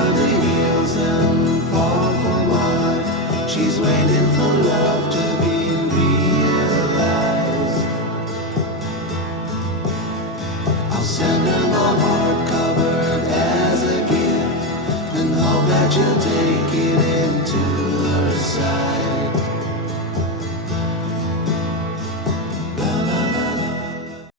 over the hills and far from mine. She's waiting for love to be realized. I'll send her my heart covered as a gift, and hope that you'll take it into her side.